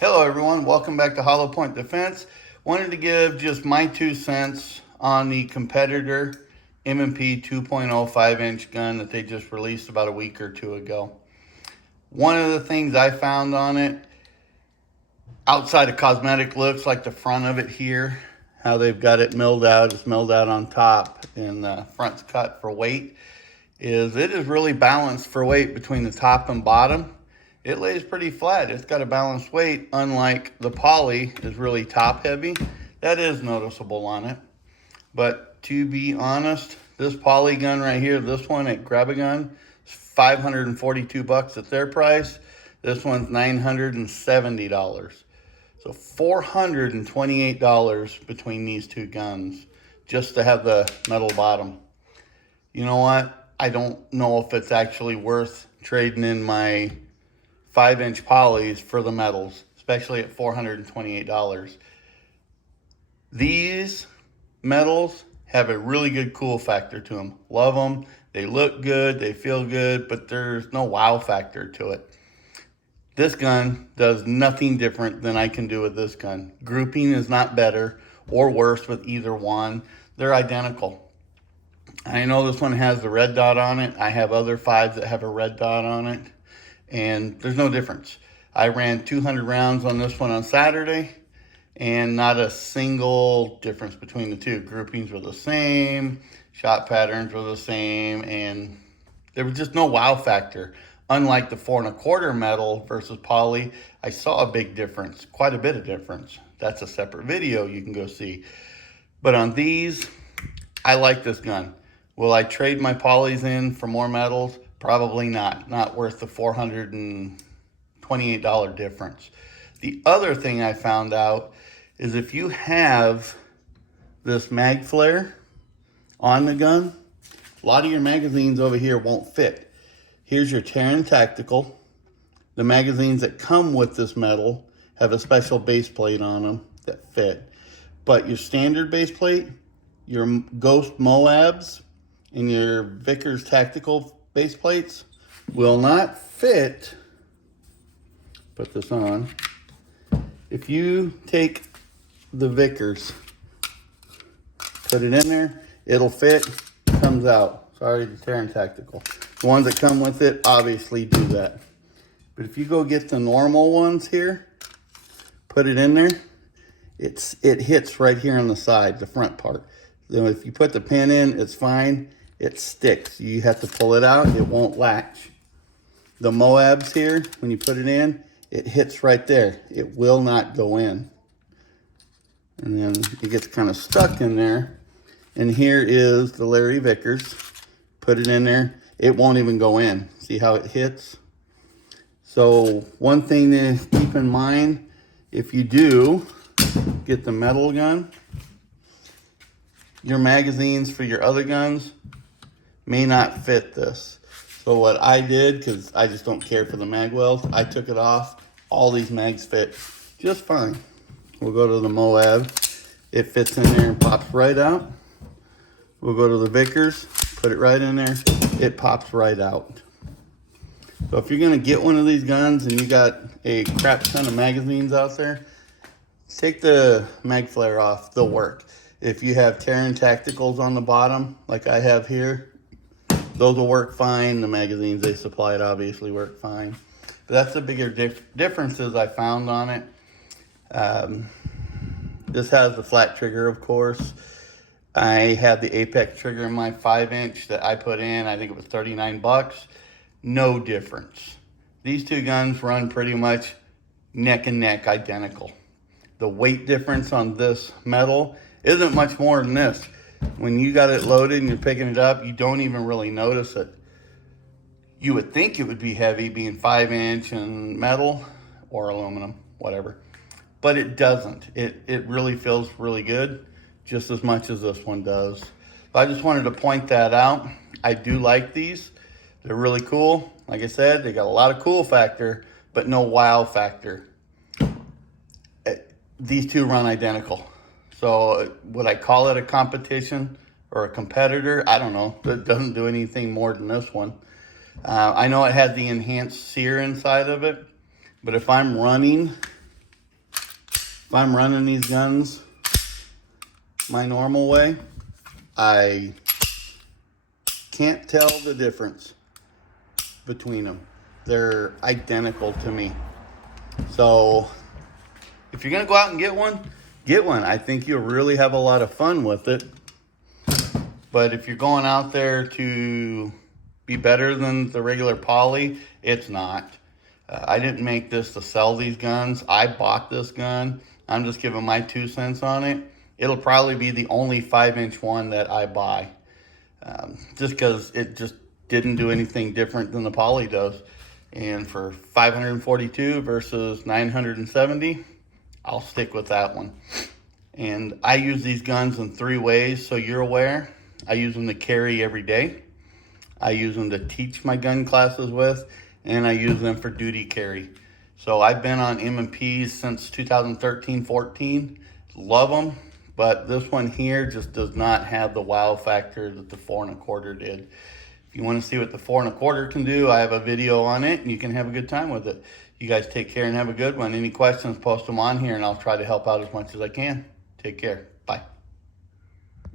Hello everyone, welcome back to Hollow Point Defense. Wanted to give just my 2 cents on the competitor M&P 2.0 5-inch gun that they just released about a week or two ago. One of the things I found on it, outside of cosmetic looks, like the front of it here, how they've got it milled out, it's milled out on top and the front's cut for weight, is it is really balanced for weight between the top and bottom. It lays pretty flat. It's got a balanced weight, unlike the poly is really top heavy. That is noticeable on it. But to be honest, this poly gun right here, this one at Grab-A-Gun, is $542 at their price. This one's $970. So $428 between these two guns just to have the metal bottom. You know what? I don't know if it's actually worth trading in my 5-inch polys for the metals, especially at $428. These metals have a really good cool factor to them. Love them. They look good. They feel good, but there's no wow factor to it. This gun does nothing different than I can do with this gun. Grouping is not better or worse with either one. They're identical. I know this one has the red dot on it. I have other 5s that have a red dot on it, and there's no difference. I ran 200 rounds on this one on Saturday, and not a single difference between the two. Groupings were the same, shot patterns were the same, and there was just no wow factor. Unlike the 4 1/4 metal versus poly, I saw a big difference, quite a bit of difference. That's a separate video you can go see. But on these, I like this gun. Will I trade my polys in for more metals? Probably not. Not worth the $428 difference. The other thing I found out is if you have this mag flare on the gun, a lot of your magazines over here won't fit. Here's your Terran Tactical. The magazines that come with this metal have a special base plate on them that fit. But your standard base plate, your Ghost Moabs, and your Vickers Tactical base plates will not fit. Put this on. If you take the Vickers, put it in there, it'll fit, comes out. Sorry, the Terran Tactical. The ones that come with it obviously do that. But if you go get the normal ones here, put it in there, it hits right here on the side, the front part. Then if you put the pin in, it's fine. It sticks. You have to pull it out. It won't latch. The Moabs here, when you put it in, it hits right there. It will not go in. And then it gets kind of stuck in there. And here is the Larry Vickers. Put it in there. It won't even go in. See how it hits? So one thing to keep in mind, if you do get the metal gun, your magazines for your other guns may not fit this. So what I did, because I just don't care for the mag welds, I took it off. All these mags fit just fine. We'll go to the Moab. It fits in there and pops right out. We'll go to the Vickers, put it right in there. It pops right out. So if you're gonna get one of these guns and you got a crap ton of magazines out there, take the mag flare off, they'll work. If you have Terran Tacticals on the bottom, like I have here, those will work fine. The magazines they supplied obviously work fine. But that's the bigger differences I found on it. This has the flat trigger, of course. I had the Apex trigger in my 5-inch that I put in. I think it was $39. No difference. These two guns run pretty much neck and neck identical. The weight difference on this metal isn't much more than this. When you got it loaded and you're picking it up, you don't even really notice it. You would think it would be heavy being 5-inch and metal or aluminum, whatever. But it doesn't. It really feels really good, just as much as this one does. So I just wanted to point that out. I do like these. They're really cool. Like I said, they got a lot of cool factor, but no wow factor. These two run identical. So would I call it a competition or a competitor? I don't know. It doesn't do anything more than this one. I know it has the enhanced sear inside of it, but if I'm running If I'm running these guns my normal way, I can't tell the difference between them. They're identical to me. So if you're gonna go out and get one, get one. I think you'll really have a lot of fun with it. But if you're going out there to be better than the regular poly, it's not. I didn't make this to sell these guns. I bought this gun. I'm just giving my 2 cents on it. It'll probably be the only 5-inch one that I buy. Just because it just didn't do anything different than the poly does. And for 542 versus 970, I'll stick with that one. And I use these guns in 3 ways, so you're aware. I use them to carry every day. I use them to teach my gun classes with, and I use them for duty carry. So I've been on M&Ps since 2013-14. Love them, but this one here just does not have the wow factor that the 4 1/4 did. If you want to see what the 4 1/4 can do, I have a video on it, and you can have a good time with it. You guys take care and have a good one. Any questions, post them on here, and I'll try to help out as much as I can. Take care. Bye.